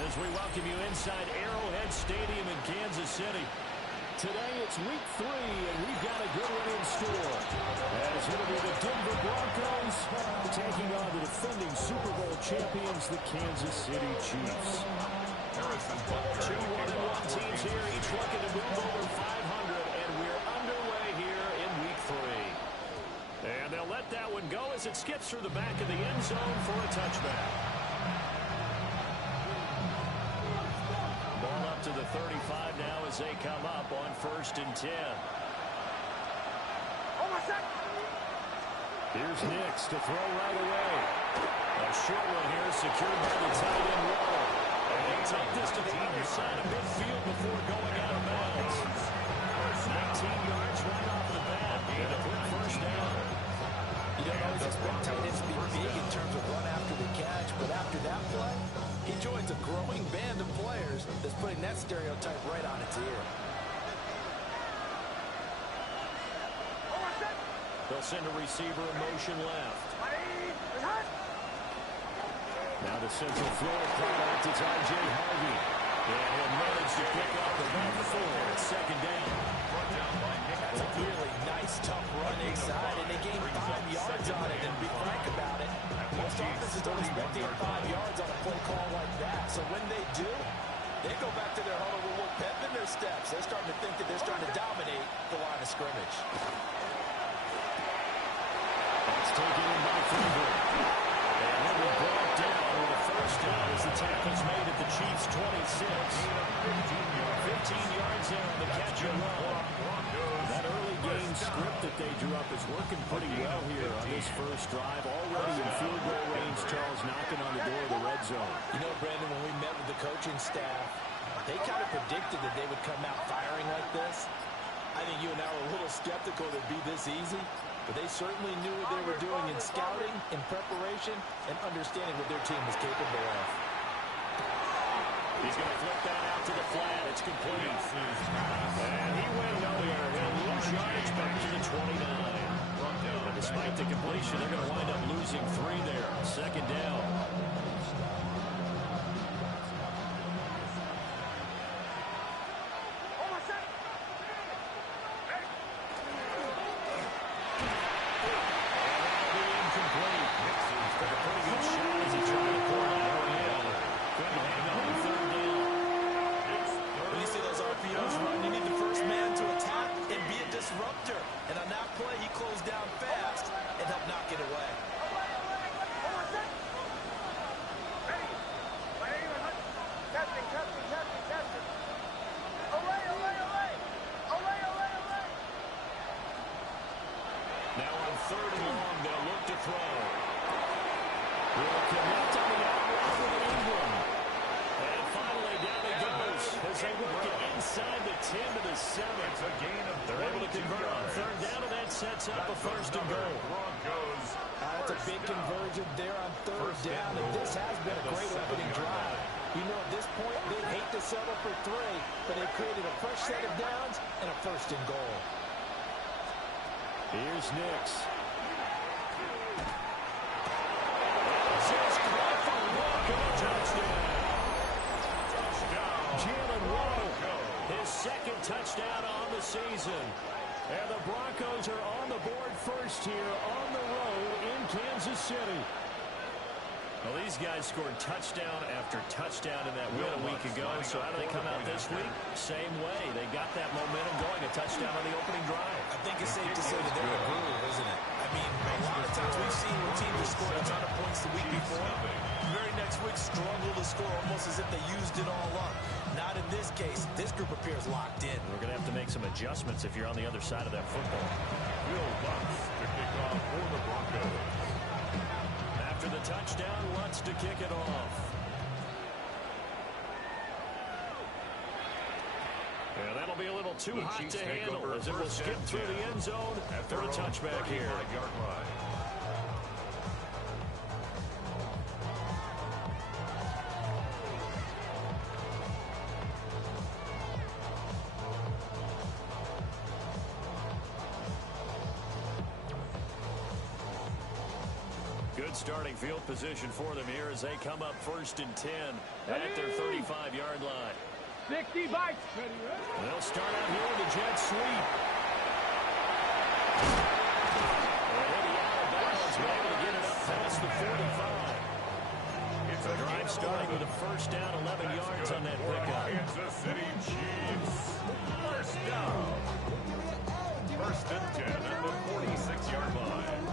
as we welcome you inside Arrowhead Stadium in Kansas City. Today it's week 3, and we've got a good one in store. As it'll be the Denver Broncos taking on the defending Super Bowl champions, the Kansas City Chiefs. 2 1-1 teams here, each looking to move over 500, and we're underway here in week 3. And they'll let that one go as it skips through the back of the end zone for a touchback. Ball up to the 35 now as they come up on 1st and 10. Here's Nix to throw right away. A short one here secured by the tight end Waddle. And they take this to the other side of midfield before going out of bounds. 19 yards right off the bat. And a quick first down. You don't always expect tight ends to be big in terms of run after the catch, but after that play, he joins a growing band of players that's putting that stereotype right on its ear. They'll send a receiver in motion left. Now the Central Florida product is R.J. Harvey. And he'll manage to pick up about 4 at 2nd down. That's a really nice, tough run inside, and they gained 5 yards on it. And be frank about it, most offenses don't expect to get 5 yards on a play call like that. So when they do, they go back to their huddle with a little pep in their steps. They're starting to think that they're starting to dominate the line of scrimmage. That's taken in by Cleveland. And he'll be brought down with a first down as the tackle's made at the Chiefs' 26. 15 yards there on the catch and run. That early game script that they drew up is working pretty well here on this first drive. Already in field goal range, Charles knocking on the door of the red zone. You know, Brandon, when we met with the coaching staff, they kind of predicted that they would come out firing like this. I think you and I were a little skeptical that it'd be this easy, but they certainly knew what they were doing in scouting, in preparation, and understanding what their team was capable of. He's going to flip that out to the flat. It's complete. And he went nowhere. He'll lose yardage back to the 29. And despite the completion, they're going to wind up losing 3 there. 2nd down. And on that play, he closed down fast and helped knock it away. Now on 3rd and long, they'll look to throw. Will connect on the outright with Ingram. And finally, down he goes as they work it inside the 10 to the 7. They're able to convert on 3rd down, and that sets up a 1st and goal. That's a big conversion there on 3rd down, and this has been a great opening drive. You know, at this point, they'd hate to settle for 3, but they've created a fresh set of downs and a 1st and goal. Here's Nix. Jalen Waddle, his 2nd touchdown on the season. And the Broncos are on the board first here on the road in Kansas City. Well, these guys scored touchdown after touchdown in that win a week ago. So how do they come out this week? Same way. They got that momentum going, a touchdown on the opening drive. I think it's safe to say that they're in a groove, isn't it? I mean, a lot of times we've seen where teams have scored a ton of points the week before. The very next week struggle to score almost as if they used it all up. Not in this case. This group appears locked in. We're going to have to make some adjustments if you're on the other side of that football. Will Lutz to kick off for the Broncos. After the touchdown, Lutz to kick it off. And that'll be a little too hot to handle as it will skip through the end zone for a touchback here. Good starting field position for them here as they come up 1st and 10 at their 30. 45-yard line. 60 bites. They'll start out here with a jet sweep. Already out of bounds, but able to get it up past the 45. The drive starting with a first down, 11 yards on that pickup. Kansas City Chiefs. First down. First and 10 at the 46-yard line.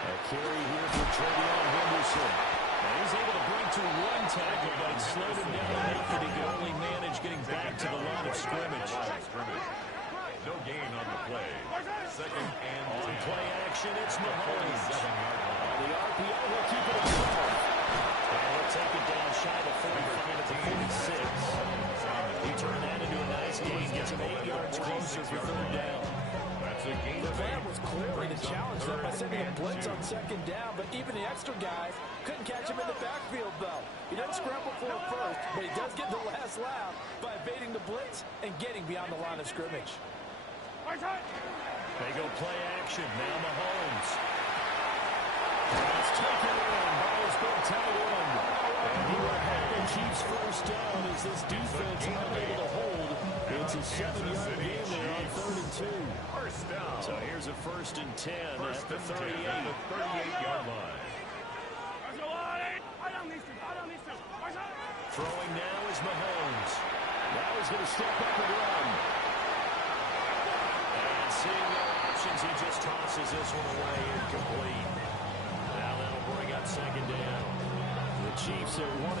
A carry here for Travion Henderson. And he's able to bring to one tackle, but it slowed him down enough that he could only manage getting back to the line of scrimmage. No gain on the play. Second and On 10. play action, it's Mahomes. 47-yard line. The RPO will keep it at 12. And he'll take it down shy of the 45 at the 46. He turned that into a nice gain, gets him 8 yards closer for third down. That's a gain. The plan was clearly to challenge them by sending a blitz on second down, but even the extra guys couldn't catch him in the backfield, though. He doesn't scramble for it first, but he does get the last laugh by evading the blitz and getting beyond the line of scrimmage. They go play action. Now Mahomes. It's taken in by his big tight end. And he will have the Chiefs first down as this defense unable to hold. It's a 7-yard game there on 3rd and 2. First down. So here's a 1st and 10 First at the and 10 at 38. the 38-yard line. Throwing now is Mahomes. Now he's going to step up and run. And seeing no options, he just tosses this one away incomplete. Now that'll bring up second down. The Chiefs are 1-1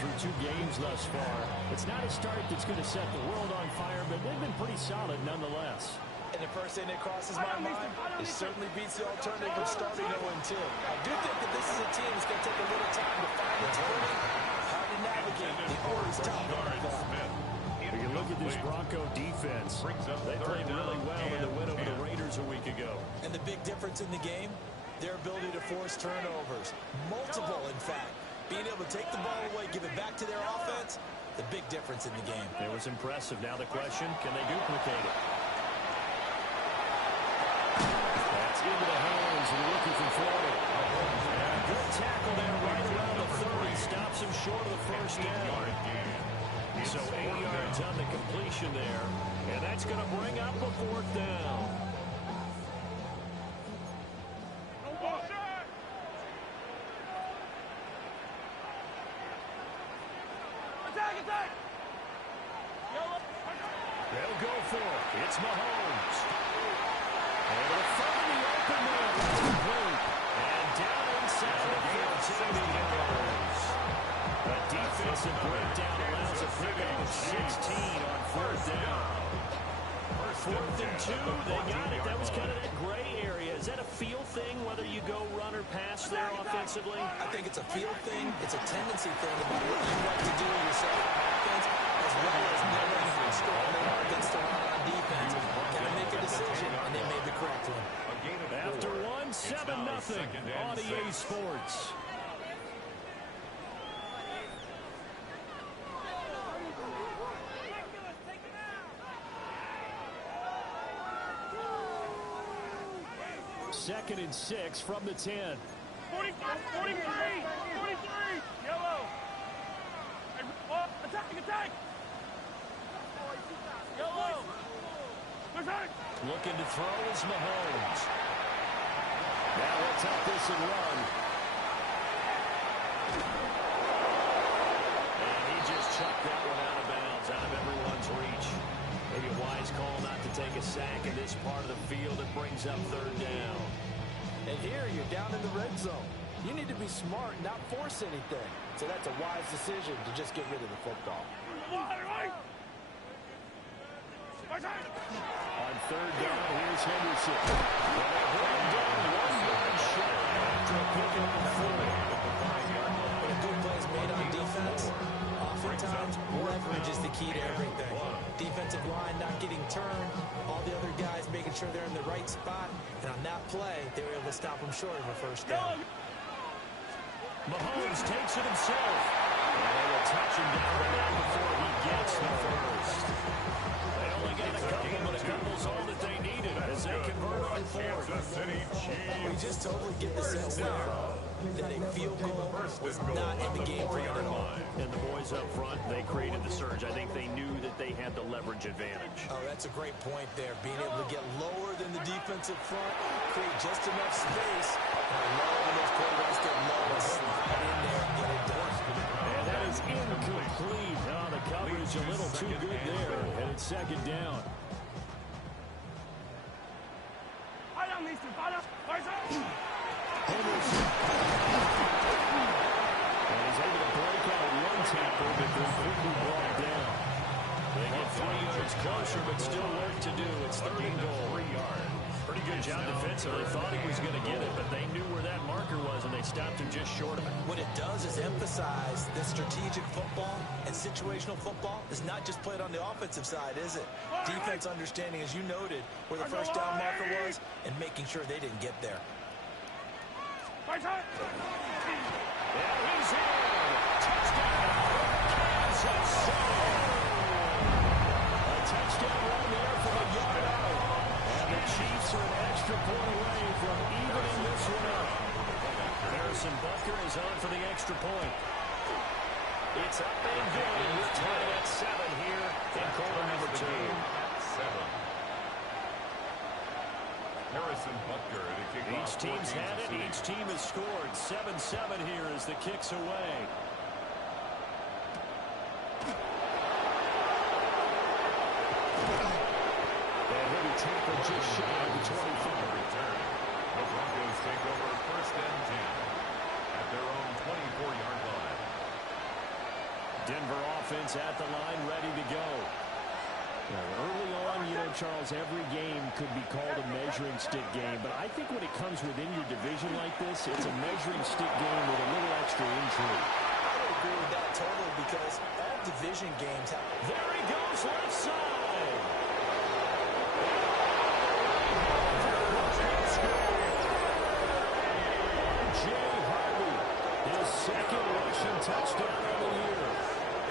through 2 games thus far. It's not a start that's going to set the world on fire, but they've been pretty solid nonetheless. And the first thing that crosses my mind, it certainly beats the alternative of starting 0-2. I do think that this is a team that's going to take a little time to find its footing, how to navigate the always tough NFL. You look at this Bronco defense. They played really well in the win over the Raiders a week ago. And the big difference in the game, their ability to force turnovers. Multiple, in fact. Being able to take the ball away, give it back to their offense, the big difference in the game. It was impressive. Now the question, can they duplicate it? That's into the hands of the rookie from Florida. Good tackle there right around the 30. Stops him short of the first down. So 8 yards on the completion there. And that's going to bring up a 4th down. They'll go for it. It's Mahomes. And it'll find the open man. That's complete. And down inside the 15 he goes. A defensive breakdown allows a pickup of 16 on 4th down. 4th and 2, they got it. That was kind of that gray area. Is that a feel thing, whether you go run or pass there offensively? I think it's a field thing. It's a tendency thing about what you like to do yourself on offense, as well as knowing how strong they are against the run on defense. Got to make a decision, and they made the correct one. After 1, 7-0 on EA Sports. Second and 6 from the 10. 43. Yellow. Attack. Yellow. Looking to throw is Mahomes. Now he'll take this and run. And he just chucked that one out of bounds, out of everyone's reach. Maybe a wise call not to take a sack in this part of the field. It brings up 3rd down. And here you're down in the red zone. You need to be smart, not force anything. So that's a wise decision to just get rid of the football. On 3rd down, here's Henderson. And they bring him down 1 yard shy after a pickup of 4. When a good play is made on defense, oftentimes leverage is the key to everything. Defensive line not getting turned, all the other guys making sure they're in the right spot, and on that play, they were able to stop him short of a first down. Mahomes takes it himself. And they will touch him down there before he gets the first. They only got a couple, but a couple's all that they needed as they convert on fourth. Kansas City We Chiefs. just totally get the sense there that a field goal was not in the game plan at all. And the boys up front, they created the surge. I think they knew that they had the leverage advantage. Oh, that's a great point there. Being able to get lower than the defensive front, create just enough space, and allow those quarterbacks get low and slide in there and get it done. And that is incomplete. Oh, the coverage a little too good there. And it's second down. Henderson. And he's able to break out one tackle, but they're quickly brought down. They get 3 yards closer, but still work to do. It's third and goal. 3 yards. Pretty good job defensively. Thought he was going to get it, but they knew where that marker was, and they stopped him just short of it. What it does is emphasize that strategic football and situational football is not just played on the offensive side, is it? Defense understanding, as you noted, where the first down marker was and making sure they didn't get there. Yeah, he's in. Touchdown, Kansas City. A touchdown run there from a yard out. And the Chiefs are an extra point away from evening this one up. Harrison Butker is on for the extra point. It's up and good. We're tied at 7 here in quarter number 2. 7. Harrison Butker to kick off. Each team's had it. Each team has scored. 7-7 here as the kick's away. And he'll be tackled just shy of the 25. Return. The Broncos take over first and 10 at their own 24-yard line. Denver offense at the line, ready to go. Now, early on, you know, Charles, every game could be called a measuring stick game. But I think when it comes within your division like this, it's a measuring stick game with a little extra intrigue. I would agree with that totally because all division games have... There he goes, left side. Jay Harvey, his second rushing touchdown of the year.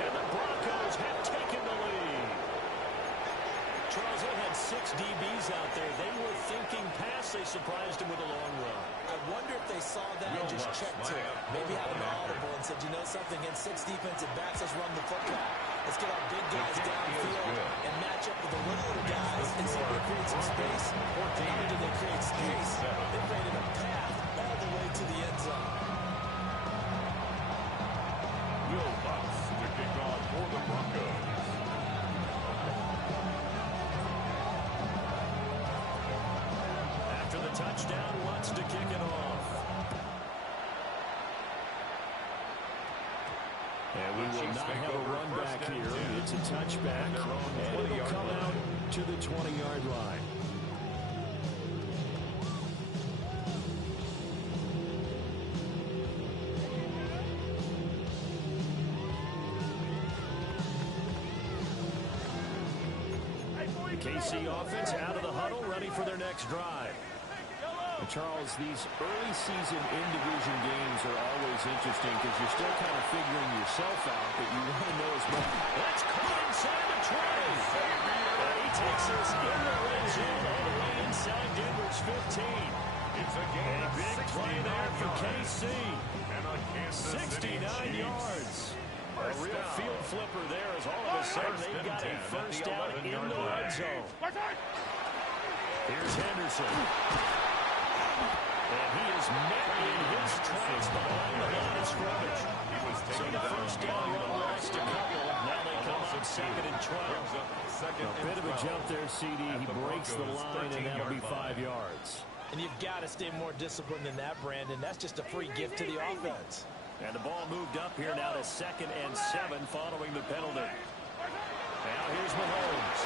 And the Broncos have taken the lead. Charles, they had 6 DBs out there. They were thinking pass. They surprised him with a long run. I wonder if they saw that and just checked to it. Maybe had an audible and said, you know something, against 6 defensive backs, let's run the football. Let's get our big guys downfield and match up with the little guys and see if they create some space. Not only do they create space, they created a path all the way to the end zone. Will Bucks to kick off for the Broncos. After the touchdown, wants to kick it off. And we will not have a run back here. It's a touchback, and it'll come out to the 20-yard line. KC offense out of the huddle, ready for their next drive. Charles, these early season in-division games are always interesting because you're still kind of figuring yourself out, but you want to know as much. Let's come inside the 20. And he takes us in the red zone all the way inside Denver's 15. It's a game A big play there for KC. And on Kansas 69 yards. A real field flipper there as all of a sudden they've got a first down in the red zone. Here's Henderson. And he is met in his tracks behind the line of scrimmage. So the first down run lost a couple. Now they come out 2nd and 12. A bit of a jump there, CD. He breaks the line, and that'll be 5 yards. And you've got to stay more disciplined than that, Brandon. That's just a free gift to the offense. And the ball moved up here now to 2nd and 7 following the penalty. Now here's Mahomes.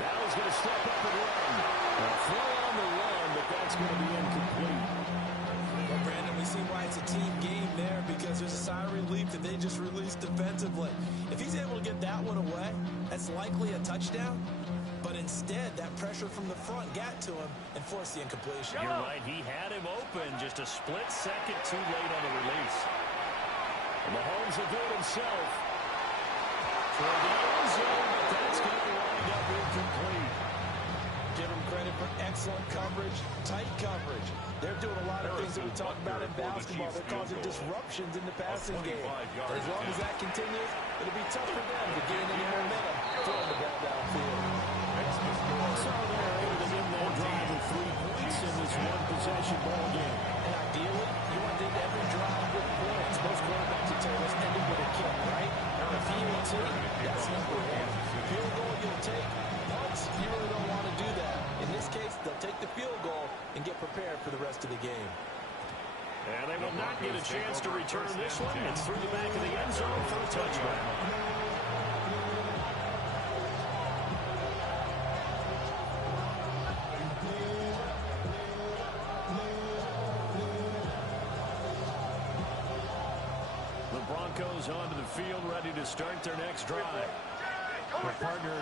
Now he's going to step up and run. A throw on the run, but that's going to be incomplete. Well, Brandon, we see why it's a team game there because there's a sigh of relief that they just released defensively. If he's able to get that one away, that's likely a touchdown. But instead, that pressure from the front got to him and forced the incompletion. You're right. He had him open. Just a split second too late on the release. And Mahomes will do it himself. For the end zone, but that's going to wind up incomplete. Give them credit for excellent coverage, tight coverage. They're doing a lot of things that we talk about in basketball. They're causing disruptions in the passing game. As long as that continues, it'll be tough for them to gain any momentum throwing the ball downfield. So they're able to get that drive with 3 points in this one-possession ball game. And ideally, you want to end every drive with points. Most quarterbacks would tell us end it with a kick, right? Or a PAT, that's number one. Field goal you'll take. Punts, you really don't want to do that. In this case, they'll take the field goal and get prepared for the rest of the game. And they will not get a chance to return this one. It's through the back of the end zone for a touchback. The Broncos onto the field, ready to start their next drive. My partner,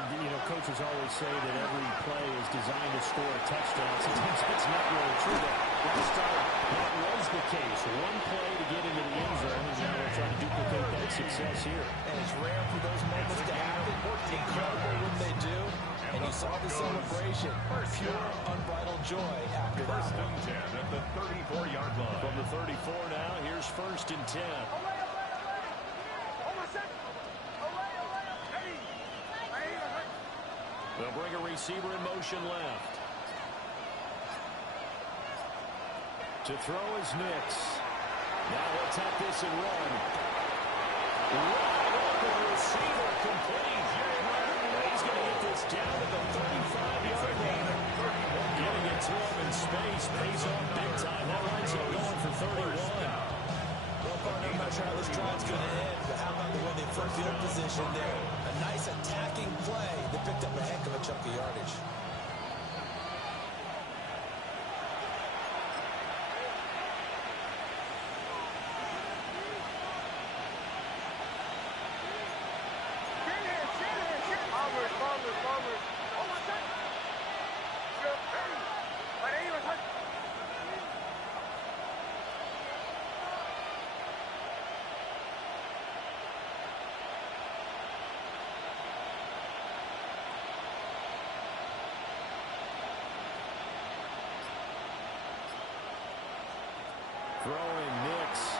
coaches always say that every play is designed to score a touchdown. Sometimes that's not really true. Last time, that was the case. One play to get into the end zone, and now they're trying to duplicate that success here. And it's rare for those moments to happen. Incredible when they do. And you saw the celebration. Pure, unbridled joy after that. 1st and 10 at the 34-yard line. From the 34 now, here's 1st and 10. They'll bring a receiver in motion left. To throw is Nix. Now he'll tap this and run. Wide open receiver complete. He's going to get this down at the 35-yard line. Getting it to him in space. Pays off big time. That line's up going for 31. Well, partner, I'm not sure how this drive's going to end, but how about the way they put field position there? A nice attacking play that picked up a heck of a chunk of yardage. Throwing Nix.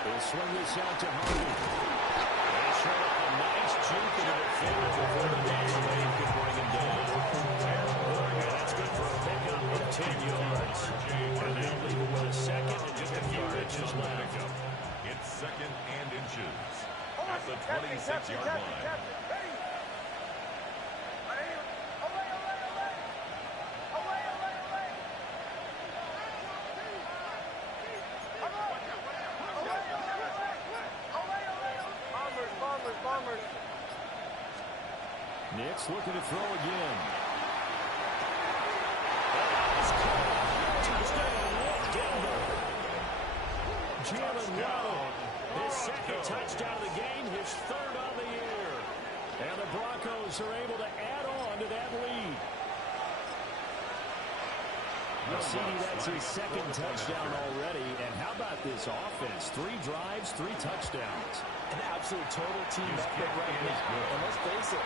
He'll swing this out to Harvey. They show up a nice juke in the defender before the next wave can bring him down. And that's good for a pickup of 10 yards. And they'll leave it with a second and just a few inches left. It's 2nd and inches at the 26-yard line. Nix looking to throw again. Touchdown, Denver. Jalen Waddle, his 2nd touchdown of the game, his 3rd on the year. And the Broncos are able to add on to that lead. That's his 2nd touchdown already. And how about this offense? 3 drives, 3 touchdowns. An absolute total team effort right now. And let's face it,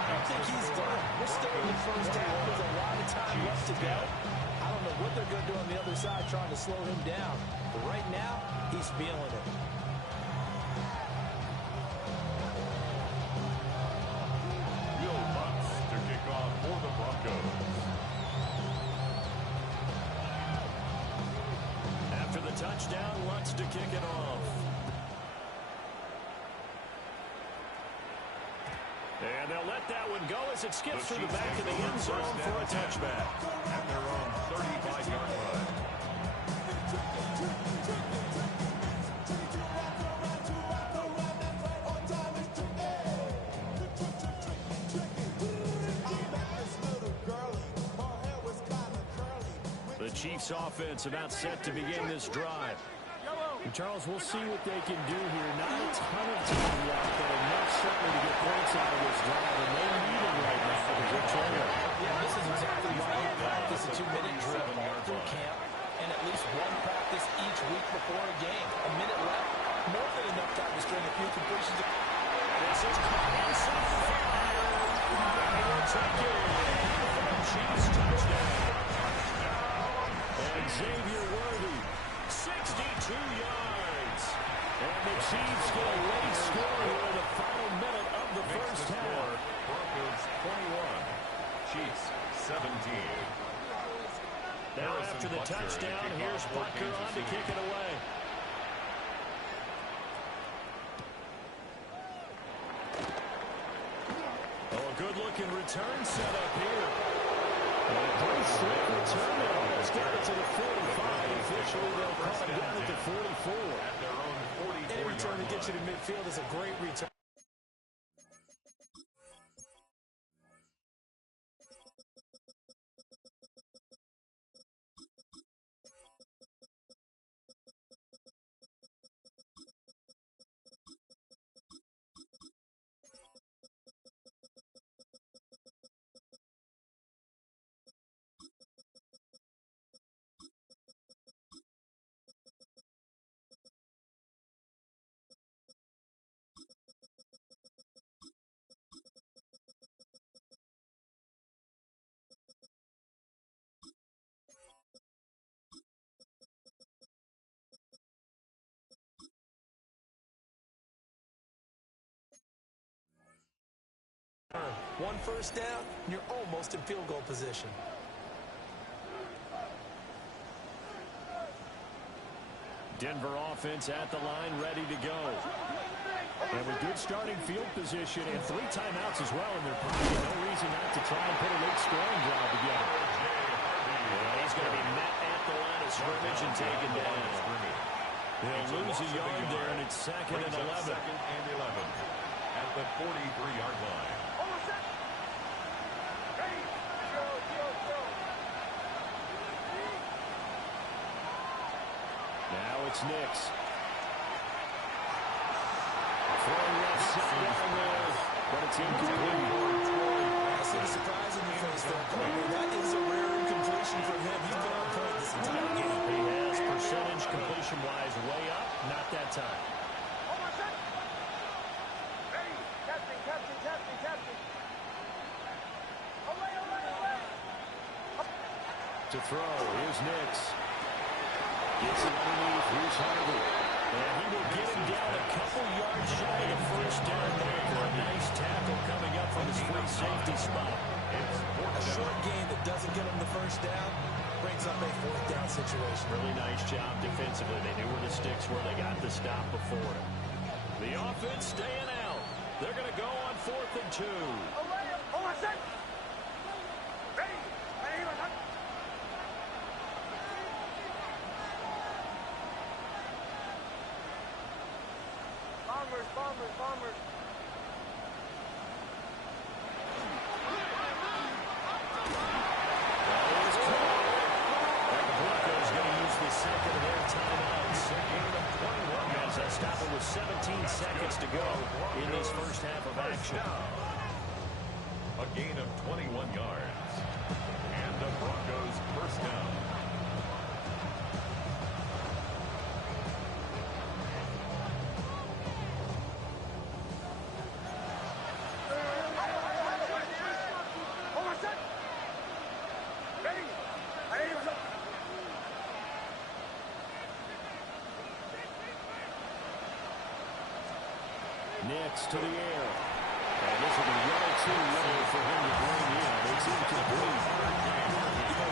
I think he's done. We're still in the first half. There's a lot of time left to go. I don't know what they're going to do on the other side trying to slow him down. But right now, he's feeling it. Will Lutz to kick off for the Broncos. After the touchdown, Lutz to kick it off. And they'll let that one go as it skips through the back of the end zone for a touchback. At their own 35-yard line. The Chiefs offense about set to begin this drive. And Charles, we'll see what they can do here. Not a ton of time left, but enough certainly to get points out of this drive, and they need them right now because they're trailing. Yeah, this is exactly why you practice a 2-minute drill all through camp, and at least one practice each week before a game. A minute left, more than enough time to string a few completions. This is caught inside. He will take it for a Chiefs touchdown. And Xavier Worthy, 62 yards. And the Chiefs get a late score here in the final minute of the first half. Broncos 21, Chiefs 17. Now after the touchdown, here's Butker on to kick it away. Oh, a good-looking return set up here. And a pretty slick return there. Almost got it to the 45. Officially, they'll call it down at the 44. At their own 44-yard Any return to get you to line. midfield is a great return. One first down, and you're almost in field goal position. Denver offense at the line, ready to go. And with good starting field position and 3 timeouts as well in their pocket, no reason not to try and put a late scoring drive together. Well, he's going to be met at the line of scrimmage and taken down. They'll lose a yard there, and it's second and 11. Second and 11 at the 43-yard line. Now it's Nix. Throwing left side down there, but it's incomplete. I see the surprise in your face there, Courtney. That is a rare incompletion for him. He's been on point this entire game. He has percentage completion-wise way up, not that time. To throw, here's Nix. Gets it underneath, here's Harvey. And he will get him down a couple yards shy of the first down marker. A nice tackle coming up from his free safety spot. A short game that doesn't get him the first down brings up a 4th down situation. Really nice job defensively. They knew where the sticks were. They got the stop before him. The offense staying out. They're going to go on 4th and 2. Bombers. Broncos going to use the second of their timeouts. As they stop it with 17 seconds to go in this first half of action. A gain of 21 yards. And the Broncos first down. Nix to the air. And this will be well too low for him to bring in. It's incomplete.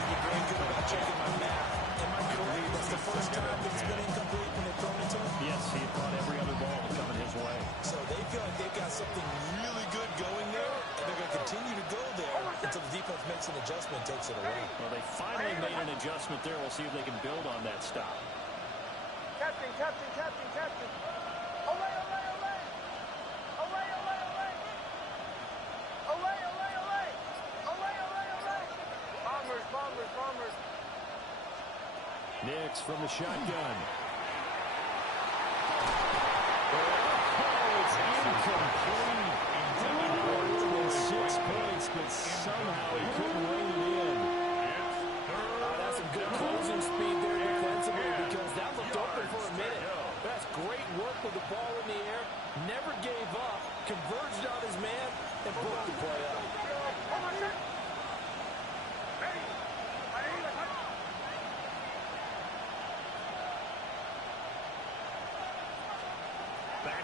You're doing good about checking my math. Am I correct? That's the first time that it's been incomplete when they've thrown it to him? Yes, he thought every other ball coming his way. So they feel like they've got something really good going there, and they're going to continue to go there until the defense makes an adjustment and takes it away. Well, they finally made an adjustment there. We'll see if they can build on that stop. Captain. Bombers. Nix from the shotgun. It's incomplete. Within 6 points, but somehow he couldn't rein it in. That's some good closing speed there defensively because that looked open for a minute. That's great work with the ball in the air. Never gave up. Converged on his man and broke the play up.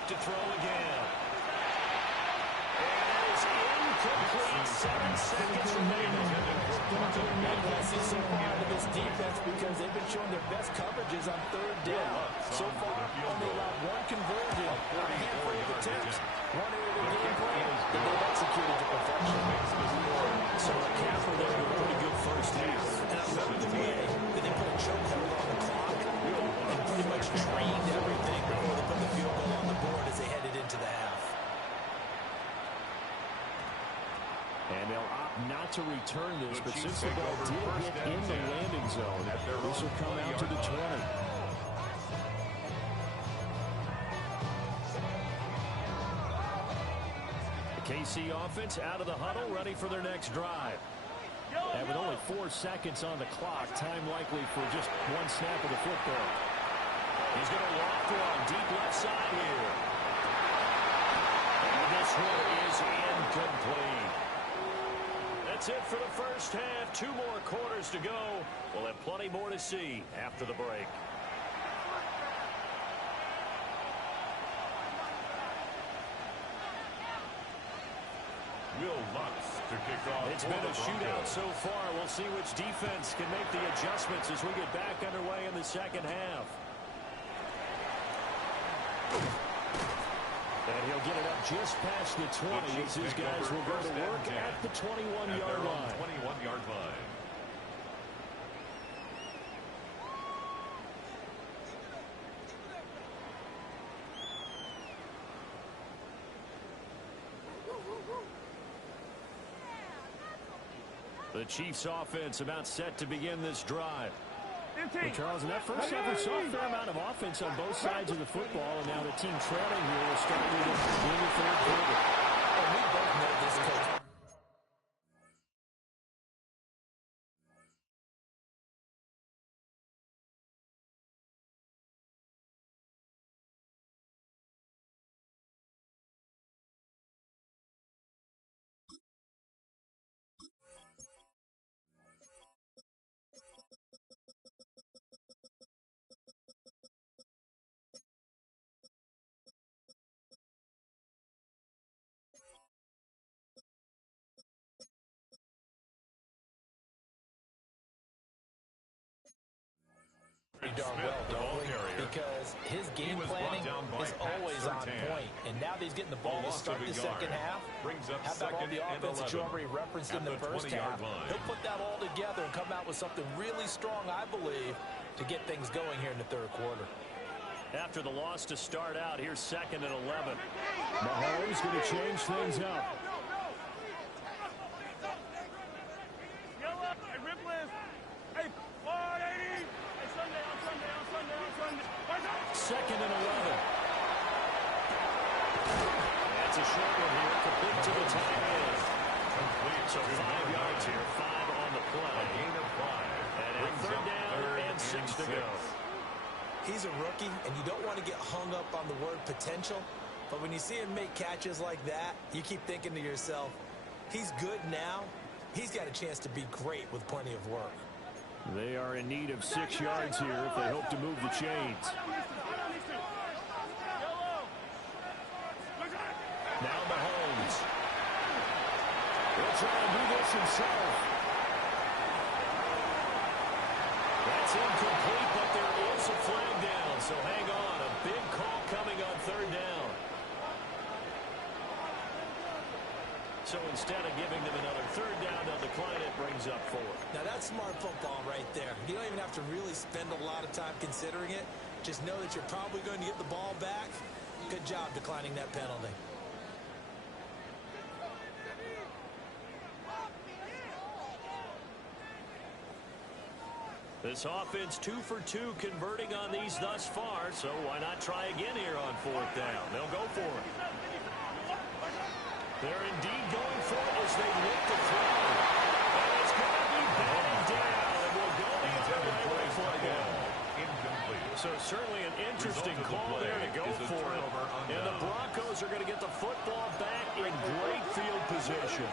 back to throw again. And it is incomplete. 7 seconds remaining. I see so far out of this defense because they've been showing their best coverages on third down. So far, only allowed one conversion, a handful of attempts, one area of their game plan that they've executed to perfection. So McCaffrey there with a pretty good first half. And I love the way that they put a chokehold on the clock and pretty much trained everything before they put the field goal on the board as they headed into the half. And they'll opt not to return this, but since the ball did hit in the landing zone, this will come out to the 20. The KC offense out of the huddle, ready for their next drive. And with only 4 seconds on the clock, time likely for just one snap of the football. He's going to walk one deep left side here. And this one is incomplete. That's it for the first half. 2 more quarters to go. We'll have plenty more to see after the break. Will Lutz to kick off. It's been a shootout so far. We'll see which defense can make the adjustments as we get back underway in the second half. And he'll get it up just past the 20 as his guys will go to work at the 21-yard line. 21-yard line. The Chiefs offense about set to begin this drive. Well, Charles, in that first half, we saw a fair amount of offense on both sides of the football, and now the team trailing here will start with it in the third quarter. And we both know this coach. Pretty darn well, don't we? Because his game planning is always on point. And now that he's getting the ball to start the second half, how about all the offense that you already referenced in the first half? He'll put that all together and come out with something really strong, I believe, to get things going here in the third quarter. After the loss to start out, here's 2nd and 11. Mahomes going to change things up. Second and 11. That's a short one here, complete to the tight end. So 5 yards here, 5 on the play. A gain of 5. And a third down and 6 to go. He's a rookie, and you don't want to get hung up on the word potential, but when you see him make catches like that, you keep thinking to yourself, he's good now. He's got a chance to be great with plenty of work. They are in need of 6 yards here if they hope to move the chains. Now Mahomes. He'll try and do this himself. That's incomplete, but there is a flag down, so hang on. A big call coming on third down. So instead of giving them another third down, they'll decline it, brings up 4. Now that's smart football right there. You don't even have to really spend a lot of time considering it. Just know that you're probably going to get the ball back. Good job declining that penalty. This offense 2 for 2 converting on these thus far, so why not try again here on 4th down? They'll go for it. They're indeed going for it as they look to throw. And it's going to be batted down, and we'll go the other way for a ball. Incomplete. So certainly an interesting call there to go for it. And the Broncos are going to get the football back in great field position.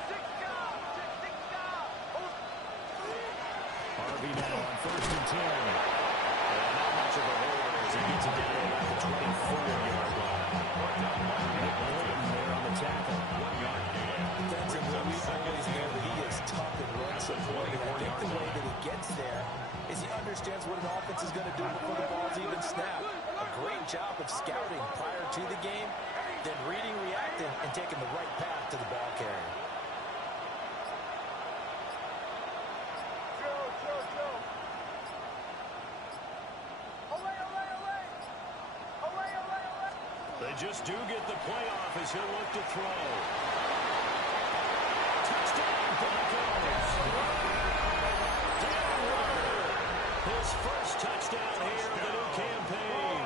Harvey now on 1st and 10. And not much of a hold as he gets it down at the 24-yard line. There on the tackle. 1 yard gain. Defensively, we always know that he is tough and run support. And I think the way that he gets there is he understands what an offense is going to do before the ball's even snapped. A great job of scouting prior to the game, then reading, reacting, and taking the right path to the ball carrier. They just do get the playoff as he'll look to throw. Touchdown, Broncos. His first touchdown here of the new campaign.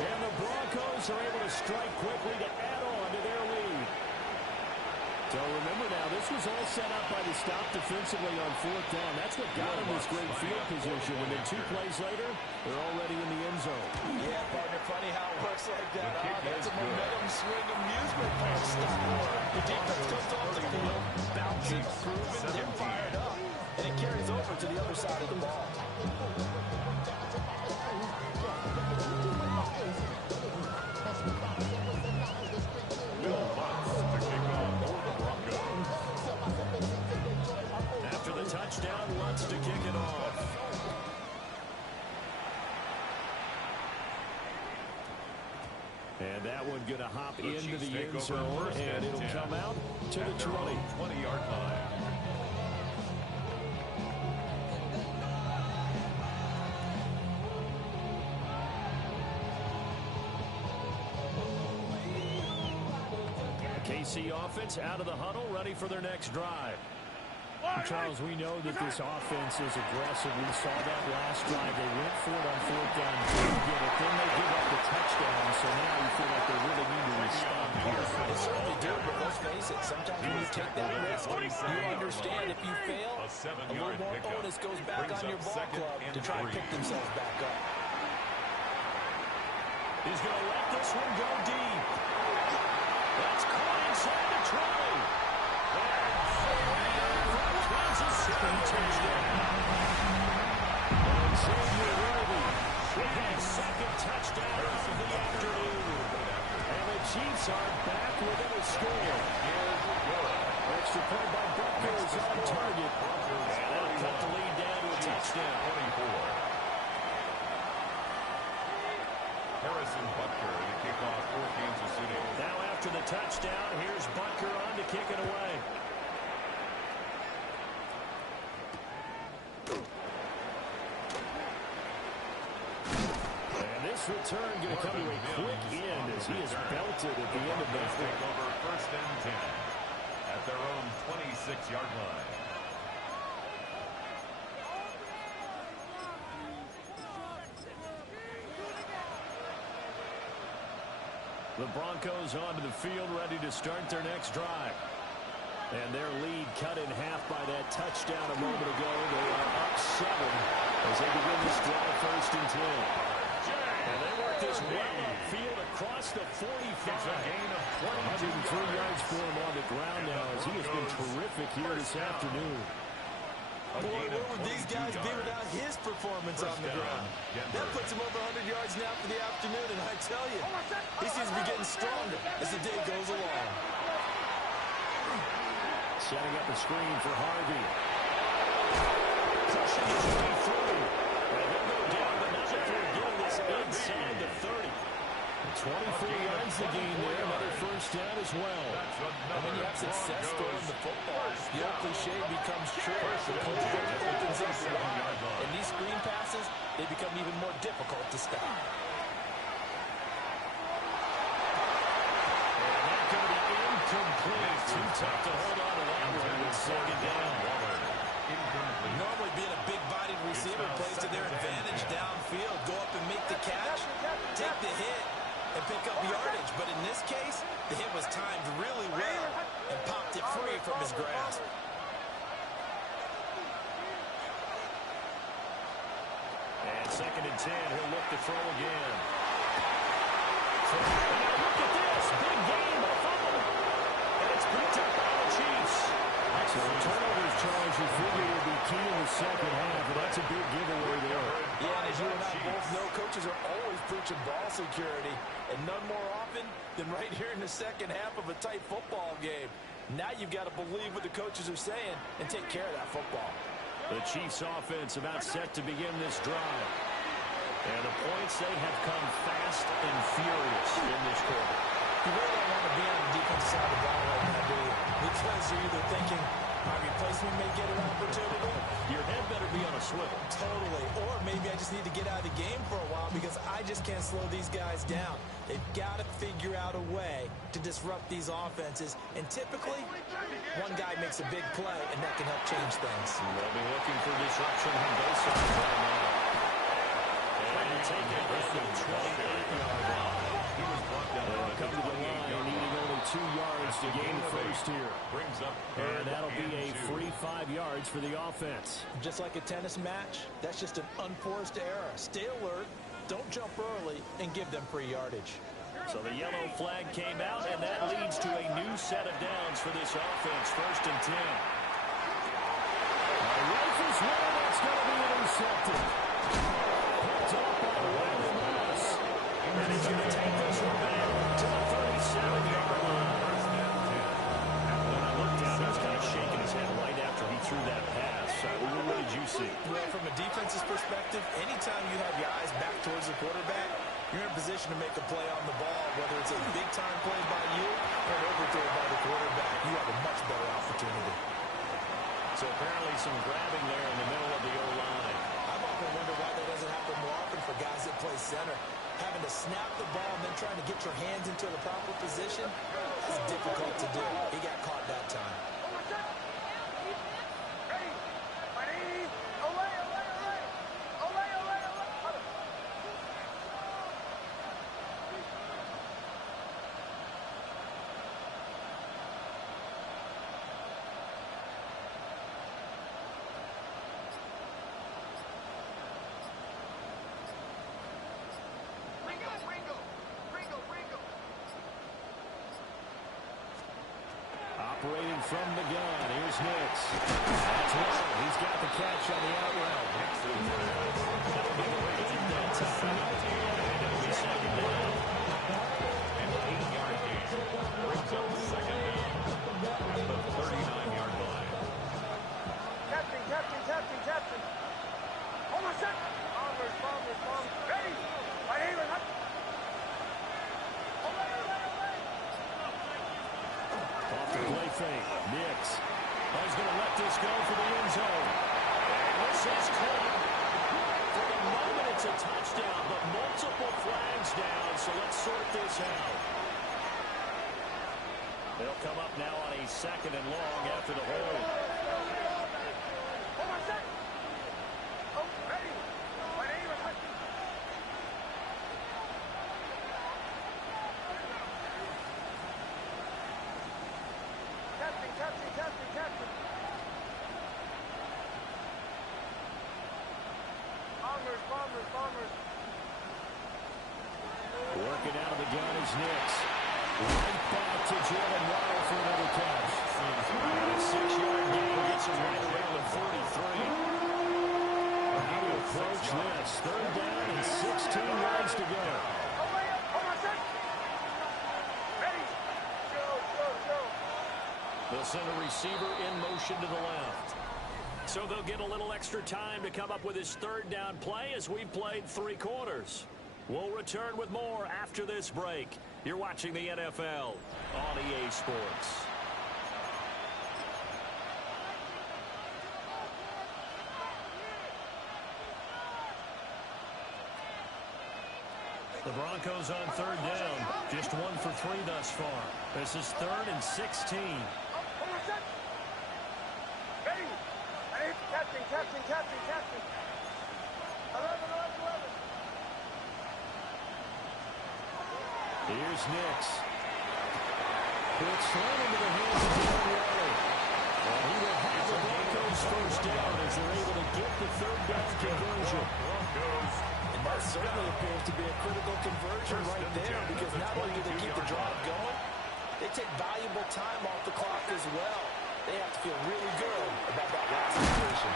And the Broncos are able to strike quickly to add on to their lead. So remember now, this was all set up by the stop defensively on 4th down. That's what got them this great field position. And then 2 plays later, they're already in the end zone. Yeah, partner, funny how it works like that. That's a momentum swing amusement park style. The defense comes off the field, bouncing, grooving, they're fired up. And it carries over to the other side of the ball. After the touchdown, Lutz to kick it off. And that one going to hop into the end zone, and it'll come out to the 20-yard line. KC offense out of the huddle, ready for their next drive. Charles, we know that this offense is aggressive. We saw that last drive. They went for it on 4th down, didn't get it. Then they give up the touchdown, so now you feel like they really need to respond here. They certainly do, but let's face it, sometimes when you take that risk, you understand if you fail, a little more onus goes back on your ball club to try and pick themselves back up. He's going to let this one go deep. That's caught inside the 20. Kansas City touchdown. And Xavier Worthy with his second touchdown of the afternoon. And the Chiefs are back within a score. Extra point by Butker is on target. And that'll cut the lead down to a touchdown. 24. Harrison Butker to kick off for Kansas City. Now after the touchdown, here's Butker on to kick it away. And this return going to come to a quick end as he is belted at the end of that. Take over 1st and 10 at their own 26-yard line. The Broncos onto the field, ready to start their next drive. And their lead cut in half by that touchdown a moment ago. They are up 7 as they begin this drive 1st and 10. And they work this well upfield across the 45. A gain of 103 yards for him on the ground now as he has been terrific here this afternoon. Boy, where would these guys be without his performance on the ground? That puts him over 100 yards now for the afternoon, and I tell you, he seems to be getting stronger as the day goes along. Setting up a screen for Harvey. Pushing his way through. And he'll go down the number for getting this inside the 30. 24 yards the gain there. Another 1st down as well. And when you have success throwing the football, the old cliche becomes true. The coach opens up wide. And these screen passes, they become even more difficult to stop. And that's going to be incomplete. Too tough to hold on to that one with 2nd down. Normally being a big-bodied receiver plays to their advantage downfield. Go up and make the catch, take the hit, and pick up yardage. But in this case, the hit was timed really well and popped it free from his grasp. And 2nd and 10, he'll look to throw again. And now look at this. Big game. A fumble. And it's picked up by the Chiefs. So turnovers, Charles, you figure will be key in the 2nd half, but that's a big giveaway there. Yeah, and as you and I both know, coaches are always preaching ball security, and none more often than right here in the second half of a tight football game. Now you've got to believe what the coaches are saying and take care of that football. The Chiefs offense about set to begin this drive. And the points, they have come fast and furious in this quarter. You really don't want to be on the defensive side of the ball right now, do you? Because you're either thinking, my replacement may get an opportunity. Your head better be on a swivel. Totally. Or maybe I just need to get out of the game for a while because I just can't slow these guys down. They've got to figure out a way to disrupt these offenses. And typically, one guy makes a big play, and that can help change things. They'll be looking for disruption on both sides right now. And take it at the 28-yard line. They'll come to the line, needing only 2 yards to gain the first here. And that'll be a free 5 yards for the offense. Just like a tennis match, that's just an unforced error. Stay alert, don't jump early, and give them free yardage. So the yellow flag came out, and that leads to a new set of downs for this offense. 1st and 10. Rifles one, that's going to be intercepted. Picked up by Riley Moss. And he's going to take this one back to the 37-yard line. When I looked down, he was kind of shaking his head right after he threw that pass. What did you see? Well, from a defense's perspective, anytime you have your eyes back towards the quarterback, you're in a position to make a play on the ball, whether it's a big-time play by you or an overthrow by the quarterback. You have a much better opportunity. So apparently some grabbing there in the middle of the O-line. I've often wondered why that doesn't happen more often for guys that play center. Having to snap the ball and then trying to get your hands into the proper position is difficult to do. He got caught that time. Operating from the gun, here's Hicks. That's well. He's got the catch on the out route. That'll be the way to end that time. And it'll be second down. An 8-yard gain brings up second down at the 39-yard line. Captain. Hold on a second. Bombers. Ready. Right here. Off the play fake. Nix. He's going to let this go for the end zone. And this is caught. For the moment, it's a touchdown, but multiple flags down, so let's sort this out. They'll come up now on a 2nd and long after the hold. Hold on a second. Oh, ready. Right here. Captain. Bombers. Working out of the gun is Nix. Right back to Jalen Waddle for another catch. And a 6-yard gain gets him right around the 43. How to approach this? 3rd down and 16 yards to go. Hold on a second. Ready. Go. The center receiver in motion to the left. So they'll get a little extra time to come up with his 3rd down play as we've played 3 quarters. We'll return with more after this break. You're watching the NFL on EA Sports. The Broncos on 3rd down. Just 1 for 3 thus far. This is 3rd and 16. Hold on a second. Ready. Captain. 11. Here's Nix. It's thrown into the hands of Jalen Waddle. And he will have the Broncos 1st down as they're able to get the 3rd down conversion. And that certainly appears to be a critical conversion right there because not only do they keep the drive going, they take valuable time off the clock as well. They have to feel really good about that last situation.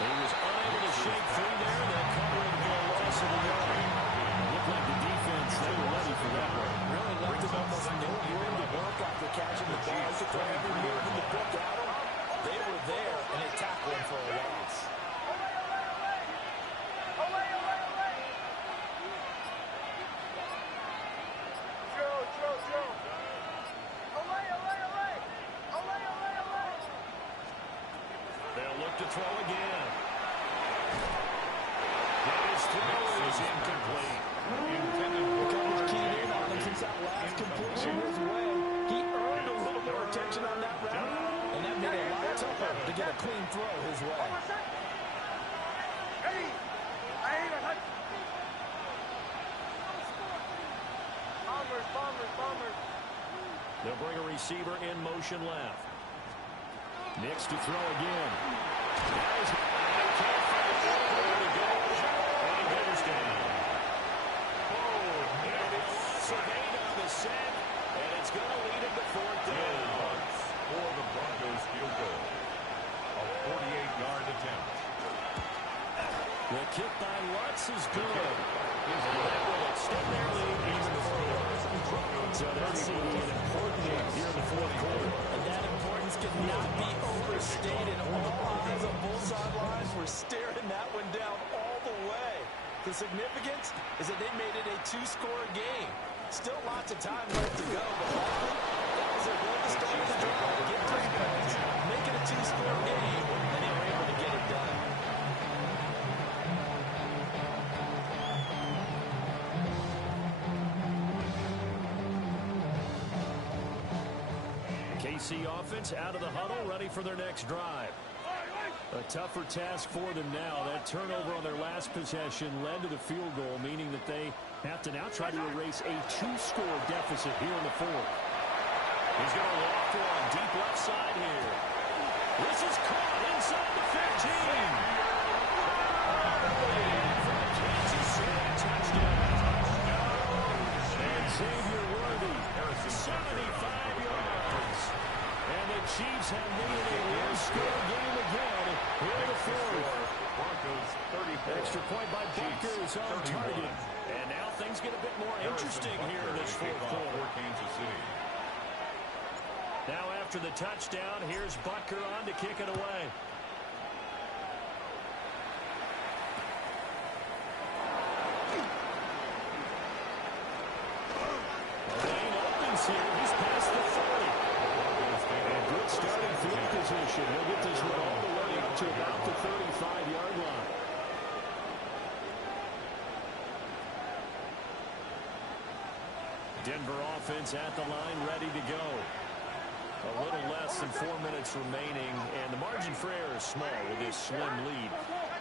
He was unable to shake free there. They'll cover him throw again. His throw is incomplete. Coverage keyed in on him since that last completion his way. He earned a little more attention on that route, and that made it a lot tougher to get a clean throw his way. They'll bring a receiver in motion left. Nix to throw again. Now he's can't find anywhere to go, and he goes down. Oh, and it was a gain on the set, and it's going to lead him to fourth down. For the Broncos field goal. A 48-yard attempt. The kick by Lutz is good. That will extend their lead even further. So that's an important one here in the fourth quarter. And that importance cannot be overstated. All eyes on both sidelines were staring that one down all the way. The significance is that they made it a two-score game. Still lots of time left to go, but likely that was their goal to start the drive, get 3 points, make it a two-score game, and they were able to get it done. KC offense out of the huddle, ready for their next drive. A tougher task for them now. That turnover on their last possession led to the field goal, meaning that they have to now try to erase a two-score deficit here in the fourth. He's going to walk one deep left side here. This is caught inside the 15. And from Kansas City, touchdown. And Xavier Worthy, 75 yards. And the Chiefs have needed a one-score game again here in the fourth. Broncos 34. Extra point by Baker is on target. And now things get a bit more interesting here in this fourth quarter. For Kansas City. Now after the touchdown, here's Butker on to kick it away. Lane opens here. He's past the 30. And good starting field position. He'll get this one all the way up to about the 35-yard line. Denver offense at the line, ready to go. A little less than 4 minutes remaining, and the margin for error is small with this slim lead.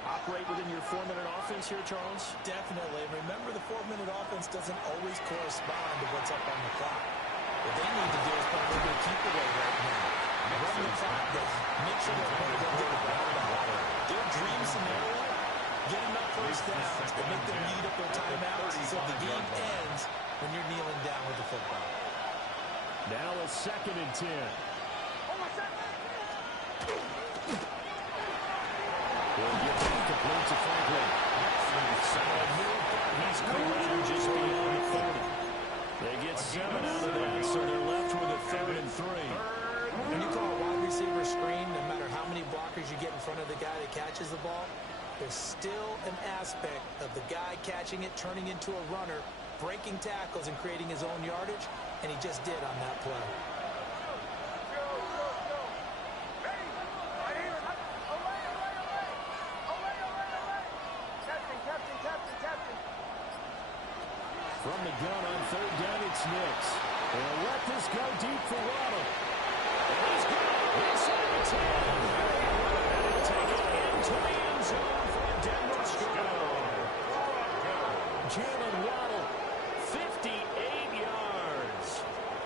Operate within your 4-minute offense here, Charles? Definitely. And remember, the 4-minute offense doesn't always correspond to what's up on the clock. What they need to do is play a little bit of keep away right now. Run the clock down. Make sure they're going to get the ball back. Their dream scenario, get enough first downs to make them lead up their timeouts so the game ends when you're kneeling down with the football. Now a 2nd and 10. He'll get that complete to Franklin. He's cleared just beyond the 40. They get 7 out of that, so they're left with a 3rd and 3. When you call a wide receiver screen, no matter how many blockers you get in front of the guy that catches the ball, there's still an aspect of the guy catching it, turning into a runner, breaking tackles and creating his own yardage, and he just did on that play. From the gun on 3rd down, it's Nix. They'll let this go deep for Waddle. And he's got it inside the 10. And he'll take it into the end zone for a Denver score. Jalen Waddle, 58 yards.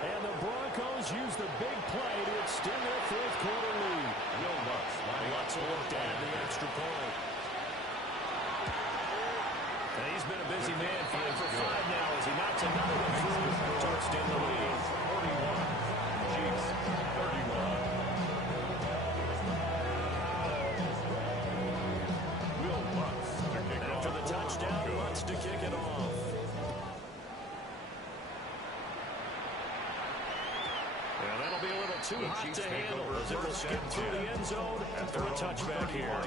And the Broncos use the big play to extend their fourth quarter lead. Lutz will look to add the extra point. And he's been a busy man, 5 for 5 now as he knocks another one through to extend the lead. 41. Chiefs 31. Will Lutz to kick off. After the touchdown, Lutz to kick it off. And that'll be a little too hot to handle as it will skip through the end zone for a touchback here.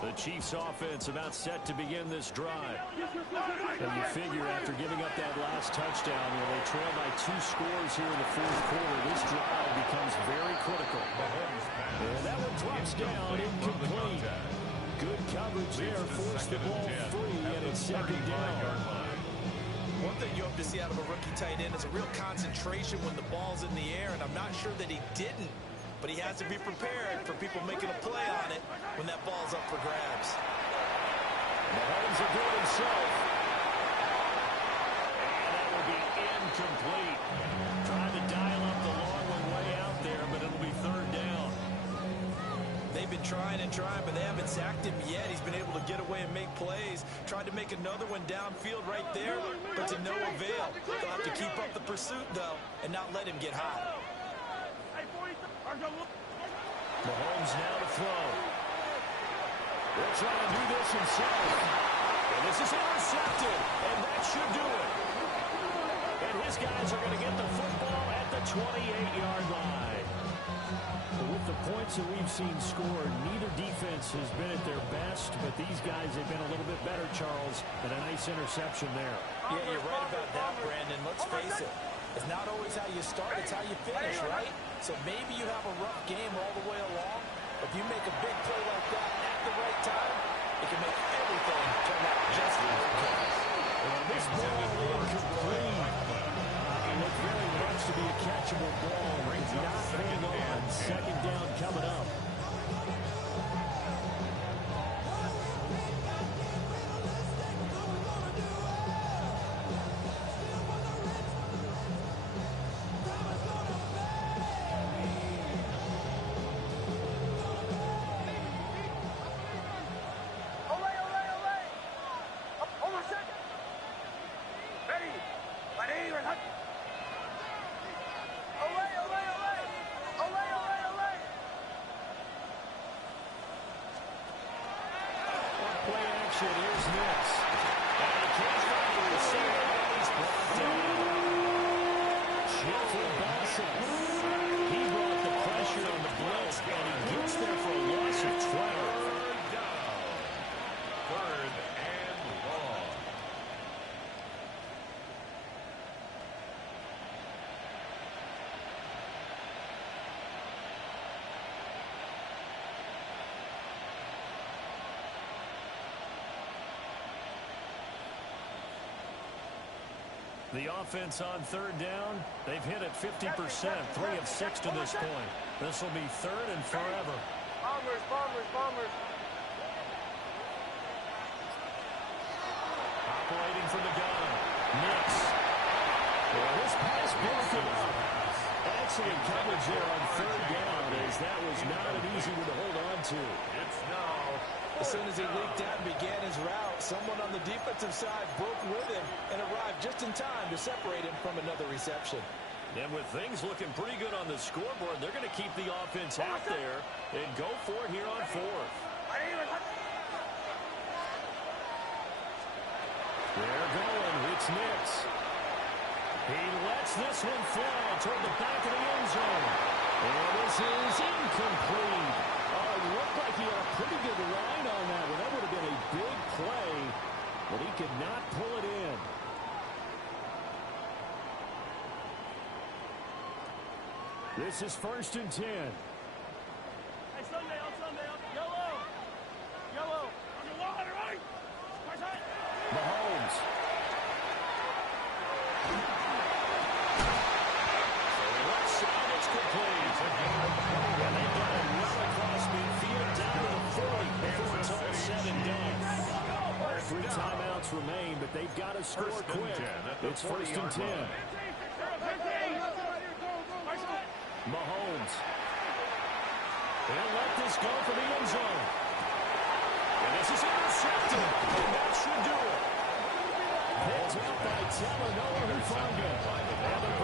The Chiefs offense about set to begin this drive. And you figure after giving up that last touchdown, they trail by 2 scores here in the fourth quarter. This drive becomes very critical. And that one drops down, incomplete. Good coverage there, forced the ball free, and it's second down. One thing you hope to see out of a rookie tight end is a real concentration when the ball's in the air, and I'm not sure that he didn't. But he has to be prepared for people making a play on it when that ball's up for grabs. Mahomes will do it himself. And that will be incomplete. Trying to dial up the long one way out there, but it'll be third down. They've been trying and trying, but they haven't sacked him yet. He's been able to get away and make plays. Tried to make another one downfield right there, but to no avail. They'll have to keep up the pursuit, though, and not let him get hot. Mahomes now to throw. They'll try to do this himself. And this is intercepted, and that should do it. And his guys are going to get the football at the 28-yard line. But with the points that we've seen scored, neither defense has been at their best, but these guys have been a little bit better, Charles, and a nice interception there. Yeah, you're right about that, Brandon. Let's face it. It's not always how you start, it's how you finish, right? So maybe you have a rough game all the way along. If you make a big play like that at the right time, it can make everything turn out just okay. Well, this ball incomplete. It looked very much to be a catchable ball. It's not hang on. Second down coming up. Here's Nix. And he can't find the receiver. He's brought down. Jeffrey Bassett. He brought the pressure on the blitz, and he gets there for a loss of 12. Third down. Third and long. The offense on third down, they've hit it 50%, 3 of 6 to this point. This will be third and forever. Bombers. Operating from the gun, Nix. Well, this pass broken up. Excellent coverage there on third down, as that was not an easy one to hold on to. It's now. As soon as he leaked out and began his route, someone on the defensive side broke with him and arrived just in time to separate him from another reception. And with things looking pretty good on the scoreboard, they're going to keep the offense out there and go for it here on fourth. They're going. It's Nix. He lets this one fly toward the back of the end zone. And this is incomplete. It looked like he had a pretty good line on that one. That would have been a big play, but he could not pull it in. This is 1st and 10. Hey, Sunday, yellow, on the water, right? Mahomes. Left side, it's complete. And they got it well across midfield down to the 40 before it's all said and done. 3 timeouts remain, but they've got to score quick. It's 1st and 10. Mahomes. They'll let this go for the end zone. And this is intercepted. And that should do it. Picked up by Talanoa Hufanga. And the